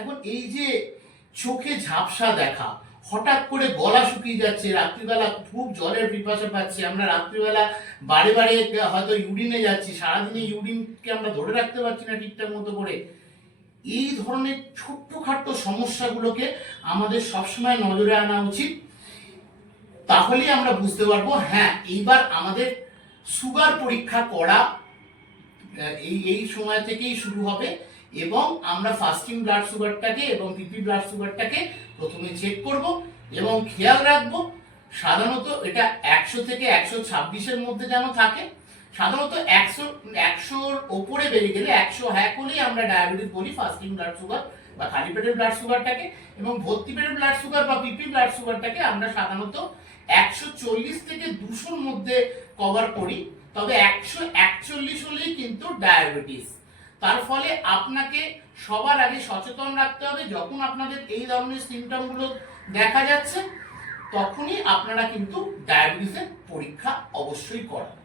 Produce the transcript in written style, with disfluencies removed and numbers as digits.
এখন এই যে চোখে ঝাপসা দেখা, হঠাৎ করে গলা শুকিয়ে যাচ্ছে, রাত্রিবেলা খুব জলের পিপাসা পাচ্ছে, আমরা রাত্রিবেলা বারে বারে হয়তো ইউরিনে যাচ্ছি, সারাদিনে ইউরিনকে আমরা ধরে রাখতে পারছি না ঠিকঠাক মতো করে, এই ধরনের ছোট্টখাট্ট সমস্যাগুলোকে আমাদের সবসময় নজরে আনা উচিত। তাহলেই আমরা বুঝতে পারবো হ্যাঁ এইবার আমাদের সুগার পরীক্ষা করা এই সময় থেকেই শুরু হবে, এবং আমরা ফাস্টিং ব্লাড সুগারটাকে এবং পিপি ব্লাড সুগারটাকে প্রথমে চেক করব এবং খেয়াল রাখবো সাধারণত এটা 100 থেকে 126-এর মধ্যে যেন থাকে। সাধারণত 100-র ওপরে বেড়ে গেলে 100 হ্যাক হলেই আমরা ডায়াবেটিস বলি, ফাস্টিং ব্লাড সুগার বা খালি পেটের ব্লাড সুগারটাকে, এবং ভর্তি পেটের ব্লাড সুগার বা পিপি ব্লাড সুগারটাকে আমরা সাধারণত 140 থেকে 200-র মধ্যে কভার করি। তবে 141 হলেই কিন্তু ডায়াবেটিস। তার ফলে আপনাকে সবার আগে সচেতন রাখতে হবে, যখন আপনাদের এই ধরনের সিমটম গুলো দেখা যাচ্ছে তখনই আপনারা কিন্তু ডায়াবেটিসের পরীক্ষা অবশ্যই করান।